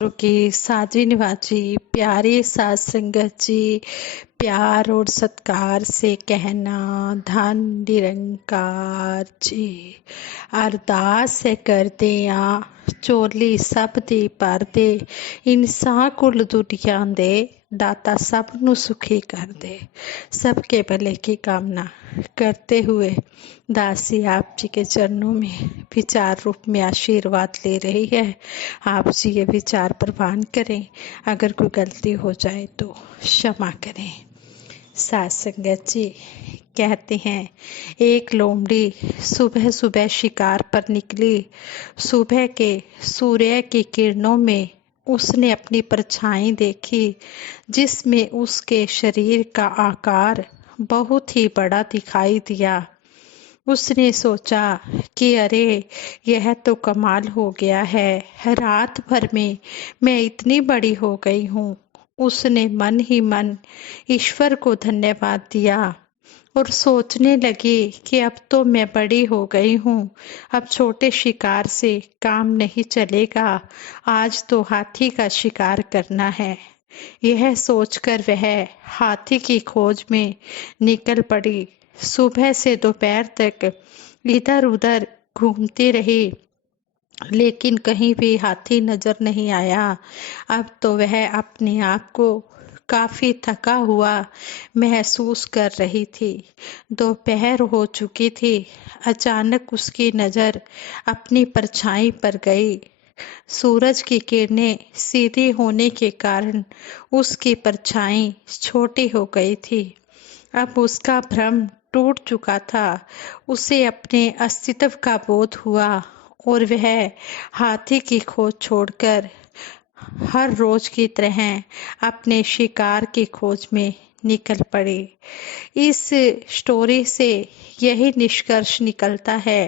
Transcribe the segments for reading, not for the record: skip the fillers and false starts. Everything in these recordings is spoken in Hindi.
की साजी निवाजी प्यारी सास संगत जी, प्यार और सत्कार से कहना धन निरंकार जी। अरदास है करदे आ चोली सब दी भर दे, इंसान कुल दुनिया दे दाता सब नु सुखी कर दे। सबके भले की कामना करते हुए दासी आप जी के चरणों में विचार रूप में आशीर्वाद ले रही है। आप जी ये विचार प्रवान करें। अगर कोई गलती हो जाए तो क्षमा करें। सात संगत जी कहते हैं, एक लोमड़ी सुबह सुबह शिकार पर निकली। सुबह के सूर्य की किरणों में उसने अपनी परछाई देखी, जिसमें उसके शरीर का आकार बहुत ही बड़ा दिखाई दिया। उसने सोचा कि अरे यह तो कमाल हो गया है, रात भर में मैं इतनी बड़ी हो गई हूँ। उसने मन ही मन ईश्वर को धन्यवाद दिया और सोचने लगी कि अब तो मैं बड़ी हो गई हूँ, अब छोटे शिकार से काम नहीं चलेगा, आज तो हाथी का शिकार करना है। यह सोचकर वह हाथी की खोज में निकल पड़ी। सुबह से दोपहर तक इधर उधर घूमती रही, लेकिन कहीं भी हाथी नजर नहीं आया। अब तो वह अपने आप को काफी थका हुआ महसूस कर रही थी। दोपहर हो चुकी थी। अचानक उसकी नजर अपनी परछाई पर गई। सूरज की किरणें सीधी होने के कारण उसकी परछाई छोटी हो गई थी। अब उसका भ्रम टूट चुका था। उसे अपने अस्तित्व का बोध हुआ और वह हाथी की खोज छोड़कर हर रोज की तरह अपने शिकार की खोज में निकल पड़ी। इस स्टोरी से यही निष्कर्ष निकलता है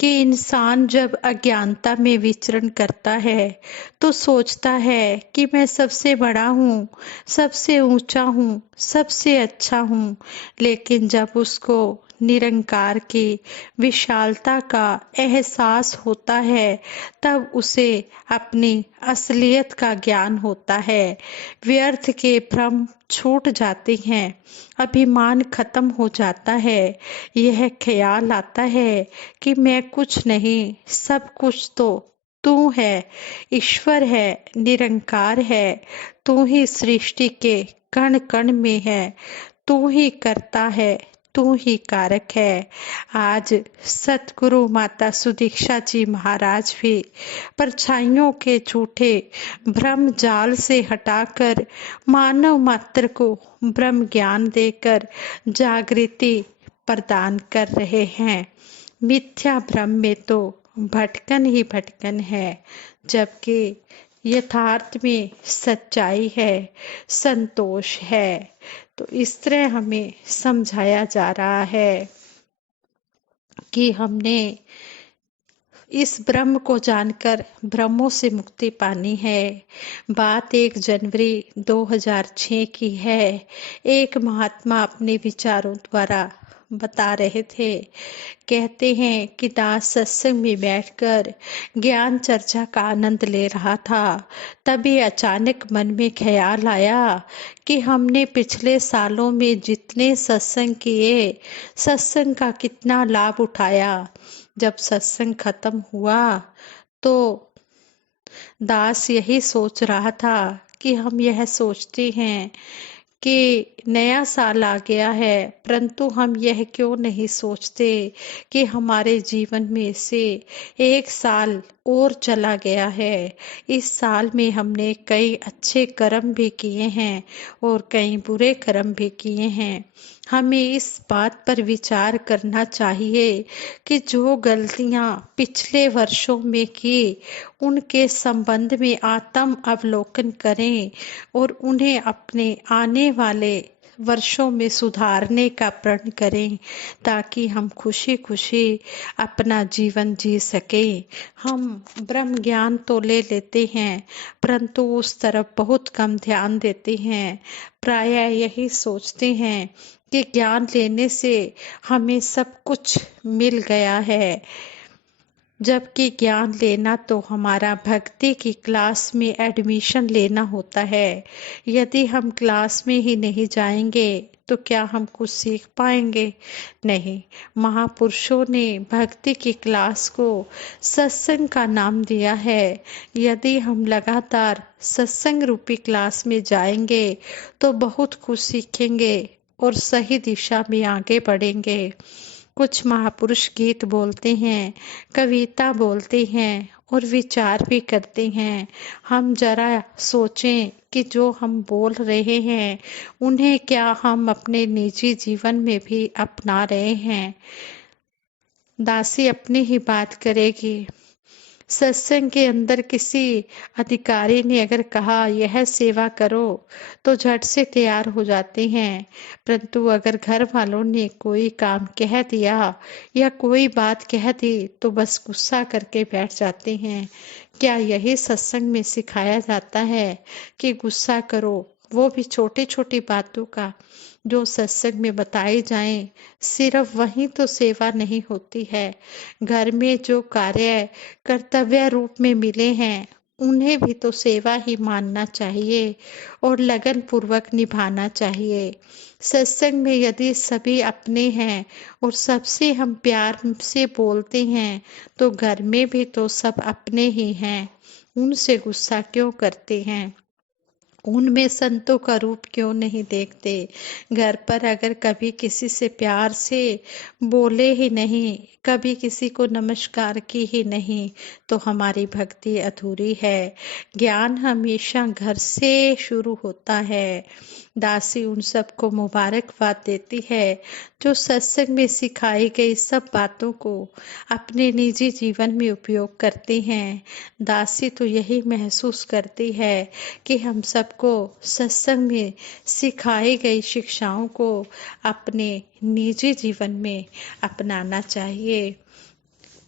कि इंसान जब अज्ञानता में विचरण करता है तो सोचता है कि मैं सबसे बड़ा हूँ, सबसे ऊंचा हूँ, सबसे अच्छा हूँ। लेकिन जब उसको निरंकार की विशालता का एहसास होता है, तब उसे अपनी असलियत का ज्ञान होता है। व्यर्थ के भ्रम छूट जाते हैं, अभिमान खत्म हो जाता है। यह ख्याल आता है कि मैं कुछ नहीं, सब कुछ तो तू है, ईश्वर है, निरंकार है। तू ही सृष्टि के कण कण में है, तू ही करता है, तू ही कारक है। आज सतगुरु माता सुदीक्षा जी महाराज भी परछाइयों के झूठे भ्रम जाल से हटाकर मानव मात्र को ब्रह्म ज्ञान देकर जागृति प्रदान कर रहे हैं। मिथ्या भ्रम में तो भटकन ही भटकन है, जबकि यथार्थ में सच्चाई है, संतोष है। तो इस तरह हमें समझाया जा रहा है कि हमने इस ब्रह्म को जानकर भ्रमों से मुक्ति पानी है। बात 1 जनवरी 2006 की है। एक महात्मा अपने विचारों द्वारा बता रहे थे। कहते हैं कि दास सत्संग में बैठकर ज्ञान चर्चा का आनंद ले रहा था। तभी अचानक मन में ख्याल आया कि हमने पिछले सालों में जितने सत्संग किए, सत्संग का कितना लाभ उठाया। जब सत्संग खत्म हुआ तो दास यही सोच रहा था कि हम यह सोचते हैं कि नया साल आ गया है, परंतु हम यह क्यों नहीं सोचते कि हमारे जीवन में से एक साल और चला गया है। इस साल में हमने कई अच्छे कर्म भी किए हैं और कई बुरे कर्म भी किए हैं। हमें इस बात पर विचार करना चाहिए कि जो गलतियां पिछले वर्षों में की, उनके संबंध में आत्म अवलोकन करें और उन्हें अपने आने वाले वर्षों में सुधारने का प्रण करें, ताकि हम खुशी खुशी अपना जीवन जी सके। हम ब्रह्म ज्ञान तो ले लेते हैं, परंतु उस तरफ बहुत कम ध्यान देते हैं। प्रायः यही सोचते हैं कि ज्ञान लेने से हमें सब कुछ मिल गया है। जबकि ज्ञान लेना तो हमारा भक्ति की क्लास में एडमिशन लेना होता है। यदि हम क्लास में ही नहीं जाएंगे तो क्या हम कुछ सीख पाएंगे? नहीं। महापुरुषों ने भक्ति की क्लास को सत्संग का नाम दिया है। यदि हम लगातार सत्संग रूपी क्लास में जाएंगे तो बहुत कुछ सीखेंगे और सही दिशा में आगे बढ़ेंगे। कुछ महापुरुष गीत बोलते हैं, कविता बोलते हैं और विचार भी करते हैं। हम जरा सोचें कि जो हम बोल रहे हैं उन्हें क्या हम अपने निजी जीवन में भी अपना रहे हैं? दासी अपनी ही बात करेगी। सत्संग के अंदर किसी अधिकारी ने अगर कहा यह सेवा करो तो झट से तैयार हो जाते हैं, परंतु अगर घर वालों ने कोई काम कह दिया या कोई बात कह दी तो बस गुस्सा करके बैठ जाते हैं। क्या यही सत्संग में सिखाया जाता है कि गुस्सा करो, वो भी छोटी छोटी बातों का जो सत्संग में बताई जाएं? सिर्फ वही तो सेवा नहीं होती है। घर में जो कार्य कर्तव्य रूप में मिले हैं उन्हें भी तो सेवा ही मानना चाहिए और लगन पूर्वक निभाना चाहिए। सत्संग में यदि सभी अपने हैं और सबसे हम प्यार से बोलते हैं तो घर में भी तो सब अपने ही हैं, उनसे गुस्सा क्यों करते हैं? उनमें संतों का रूप क्यों नहीं देखते? घर पर अगर कभी किसी से प्यार से बोले ही नहीं, कभी किसी को नमस्कार की ही नहीं तो हमारी भक्ति अधूरी है। ज्ञान हमेशा घर से शुरू होता है। दासी उन सबको मुबारकबाद देती है जो सत्संग में सिखाई गई सब बातों को अपने निजी जीवन में उपयोग करते हैं। दासी तो यही महसूस करती है कि हम सबको सत्संग में सिखाई गई शिक्षाओं को अपने निजी जीवन में अपनाना चाहिए।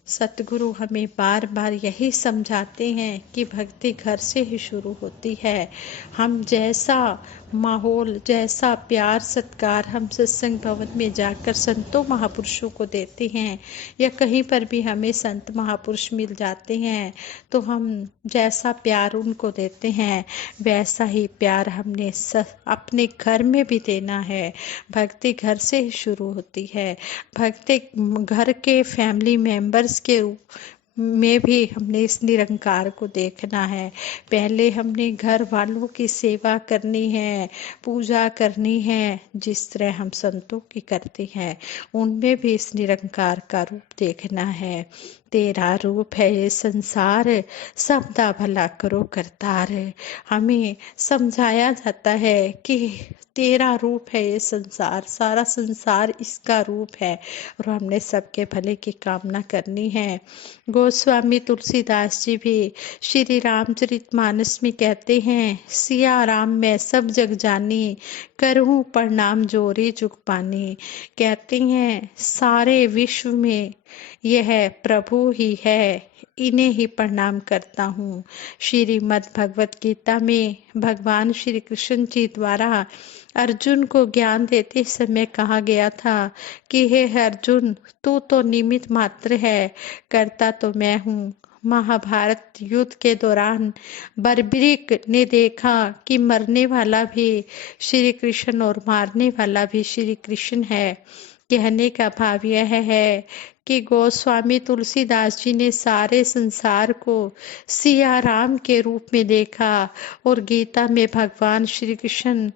सतगुरु हमें बार बार यही समझाते हैं कि भक्ति घर से ही शुरू होती है। हम जैसा माहौल, जैसा प्यार सत्कार हम सत्संग भवन में जाकर संतों महापुरुषों को देते हैं या कहीं पर भी हमें संत महापुरुष मिल जाते हैं तो हम जैसा प्यार उनको देते हैं वैसा ही प्यार हमने अपने घर में भी देना है। भक्ति घर से ही शुरू होती है। भक्ति घर के फैमिली मेंबर्स के में भी हमने इस निरंकार को देखना है। पहले हमने घर वालों की सेवा करनी है, पूजा करनी है, जिस तरह हम संतों की करते हैं उनमें भी इस निरंकार का रूप देखना है। तेरा रूप है ये संसार, सबदा भला करो करतार। हमें समझाया जाता है कि तेरा रूप है ये संसार, सारा संसार इसका रूप है और हमने सबके भले की कामना करनी है। गोस्वामी तुलसीदास जी भी श्री रामचरितमानस में कहते हैं, सिया राम मैं सब जग जानी, करहूँ प्रणाम जोरी जुग पानी। कहते हैं सारे विश्व में यह प्रभु ही है, इन्हें ही प्रणाम करता हूँ। श्रीमद् भगवत गीता में भगवान श्री कृष्ण जी द्वारा अर्जुन को ज्ञान देते समय कहा गया था कि हे अर्जुन, तू तो निमित्त मात्र है, करता तो मैं हूँ। महाभारत युद्ध के दौरान बर्बरीक ने देखा कि मरने वाला भी श्री कृष्ण और मारने वाला भी श्री कृष्ण है। कहने का भाव यह है कि गोस्वामी तुलसीदास जी ने सारे संसार को सिया राम के रूप में देखा और गीता में भगवान श्री कृष्ण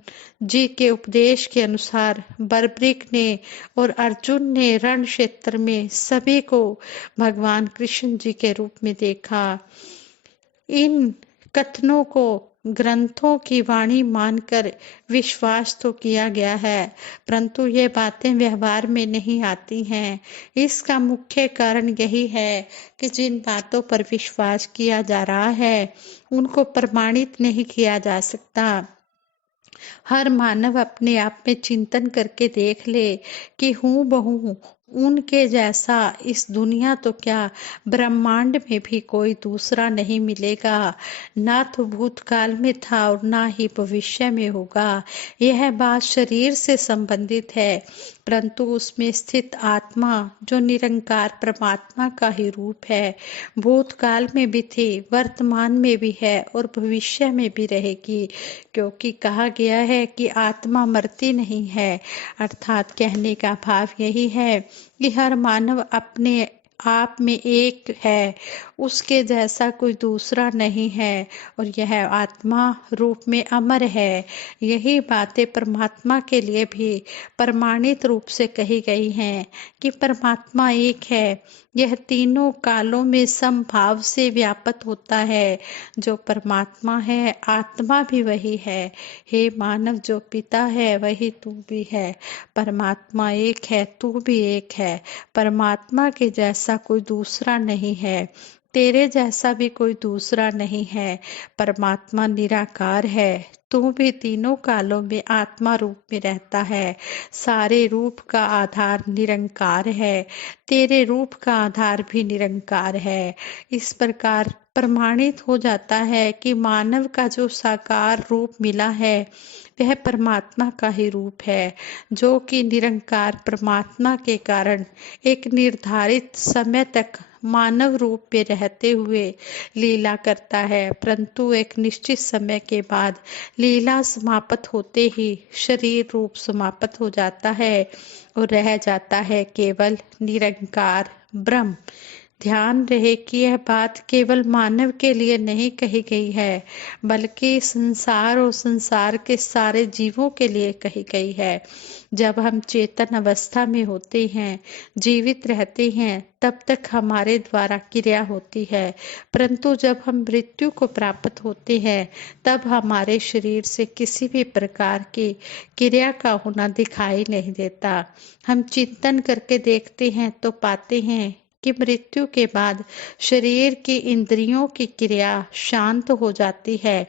जी के उपदेश के अनुसार बर्बरीक ने और अर्जुन ने रण क्षेत्र में सभी को भगवान कृष्ण जी के रूप में देखा। इन कथनों को ग्रंथों की वाणी मानकर विश्वास तो किया गया है, परंतु ये बातें व्यवहार में नहीं आती हैं। इसका मुख्य कारण यही है कि जिन बातों पर विश्वास किया जा रहा है उनको प्रमाणित नहीं किया जा सकता। हर मानव अपने आप में चिंतन करके देख ले कि हूँ बहू उनके जैसा इस दुनिया तो क्या ब्रह्मांड में भी कोई दूसरा नहीं मिलेगा। ना तो भूतकाल में था और ना ही भविष्य में होगा। यह बात शरीर से संबंधित है, परंतु उसमें स्थित आत्मा जो निरंकार परमात्मा का ही रूप है, भूतकाल में भी थी, वर्तमान में भी है और भविष्य में भी रहेगी। क्योंकि कहा गया है कि आत्मा मरती नहीं है। अर्थात कहने का भाव यही है कि हर मानव अपने आप में एक है, उसके जैसा कोई दूसरा नहीं है और यह आत्मा रूप में अमर है। यही बातें परमात्मा के लिए भी प्रमाणित रूप से कही गई हैं कि परमात्मा एक है। यह तीनों कालों में समभाव से व्यापक होता है। जो परमात्मा है, आत्मा भी वही है। हे मानव, जो पिता है वही तू भी है। परमात्मा एक है, तू भी एक है। परमात्मा के जैसा कोई दूसरा नहीं है, तेरे जैसा भी कोई दूसरा नहीं है। परमात्मा निराकार है, तू भी तीनों कालों में आत्मा रूप में रहता है। सारे रूप का आधार निरंकार है, तेरे रूप का आधार भी निरंकार है। इस प्रकार प्रमाणित हो जाता है कि मानव का जो साकार रूप मिला है वह परमात्मा का ही रूप है, जो कि निरंकार परमात्मा के कारण एक निर्धारित समय तक मानव रूप में रहते हुए लीला करता है, परंतु एक निश्चित समय के बाद लीला समाप्त होते ही शरीर रूप समाप्त हो जाता है और रह जाता है केवल निरंकार ब्रह्म। ध्यान रहे कि यह बात केवल मानव के लिए नहीं कही गई है, बल्कि संसार और संसार के सारे जीवों के लिए कही गई है। जब हम चेतन अवस्था में होते हैं, जीवित रहते हैं, तब तक हमारे द्वारा क्रिया होती है, परंतु जब हम मृत्यु को प्राप्त होते हैं तब हमारे शरीर से किसी भी प्रकार की क्रिया का होना दिखाई नहीं देता। हम चिंतन करके देखते हैं तो पाते हैं कि मृत्यु के बाद शरीर की इंद्रियों की क्रिया शांत हो जाती है,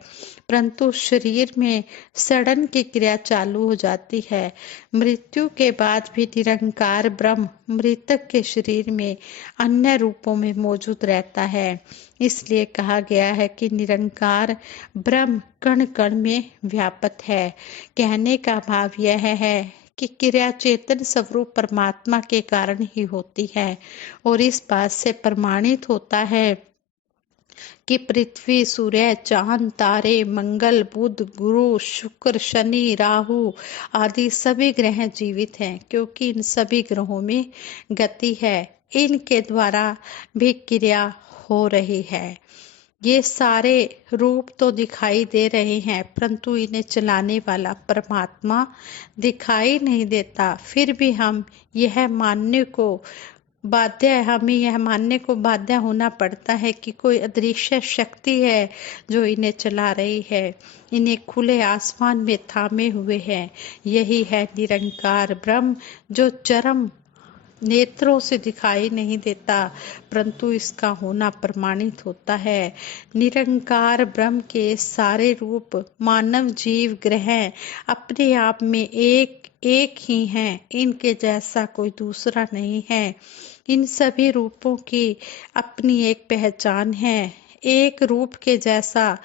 परंतु शरीर में सड़न की क्रिया चालू हो जाती है। मृत्यु के बाद भी निरंकार ब्रह्म मृतक के शरीर में अन्य रूपों में मौजूद रहता है। इसलिए कहा गया है कि निरंकार ब्रह्म कण कण में व्यापक है। कहने का भाव यह है कि क्रिया चेतन स्वरूप परमात्मा के कारण ही होती है और इस बात से प्रमाणित होता है कि पृथ्वी, सूर्य, चांद, तारे, मंगल, बुध, गुरु, शुक्र, शनि, राहु आदि सभी ग्रह जीवित हैं, क्योंकि इन सभी ग्रहों में गति है। इनके द्वारा भी क्रिया हो रही है। ये सारे रूप तो दिखाई दे रहे हैं, परंतु इन्हें चलाने वाला परमात्मा दिखाई नहीं देता। फिर भी हमें यह मानने को बाध्य होना पड़ता है कि कोई अदृश्य शक्ति है जो इन्हें चला रही है, इन्हें खुले आसमान में थामे हुए है। यही है निरंकार ब्रह्म, जो चरम नेत्रों से दिखाई नहीं देता, परंतु इसका होना प्रमाणित होता है। निरंकार ब्रह्म के सारे रूप मानव जीव ग्रह अपने आप में एक ही हैं, इनके जैसा कोई दूसरा नहीं है। इन सभी रूपों की अपनी एक पहचान है, एक रूप के जैसा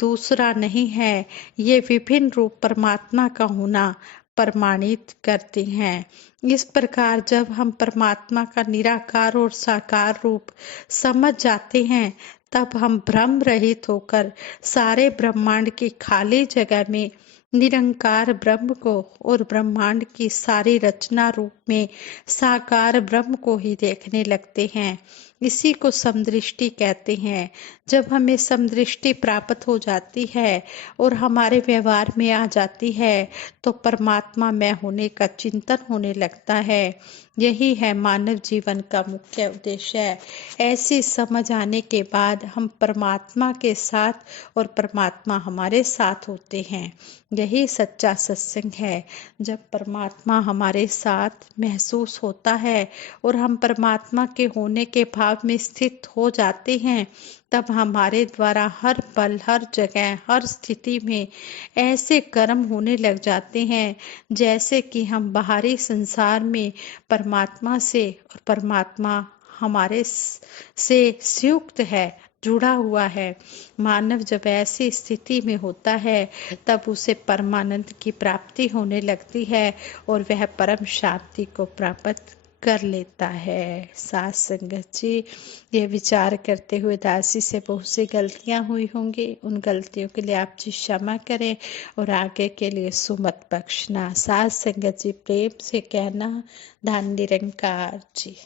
दूसरा नहीं है। ये विभिन्न रूप परमात्मा का होना प्रमाणित करते हैं। इस प्रकार जब हम परमात्मा का निराकार और साकार रूप समझ जाते हैं, तब हम भ्रम रहित होकर सारे ब्रह्मांड की खाली जगह में निरंकार ब्रह्म को और ब्रह्मांड की सारी रचना रूप में साकार ब्रह्म को ही देखने लगते हैं। इसी को समदृष्टि कहते हैं। जब हमें समदृष्टि प्राप्त हो जाती है और हमारे व्यवहार में आ जाती है, तो परमात्मा में होने का चिंतन होने लगता है। यही है मानव जीवन का मुख्य उद्देश्य। ऐसी समझ आने के बाद हम परमात्मा के साथ और परमात्मा हमारे साथ होते हैं। यही सच्चा सत्संग है। जब परमात्मा हमारे साथ महसूस होता है और हम परमात्मा के होने के भाव भाव में स्थित हो जाते हैं, तब हमारे द्वारा हर पल, हर जगह, हर स्थिति में ऐसे कर्म होने लग जाते हैं जैसे कि हम बाहरी संसार में परमात्मा से, और परमात्मा हमारे से संयुक्त है, जुड़ा हुआ है। मानव जब ऐसी स्थिति में होता है तब उसे परमानंद की प्राप्ति होने लगती है और वह परम शांति को प्राप्त कर लेता है। साथ संगत जी, ये विचार करते हुए दासी से बहुत सी गलतियां हुई होंगी, उन गलतियों के लिए आप जी क्षमा करें और आगे के लिए सुमत बख्शना। साथ संगत जी, प्रेम से कहना, धन निरंकार जी।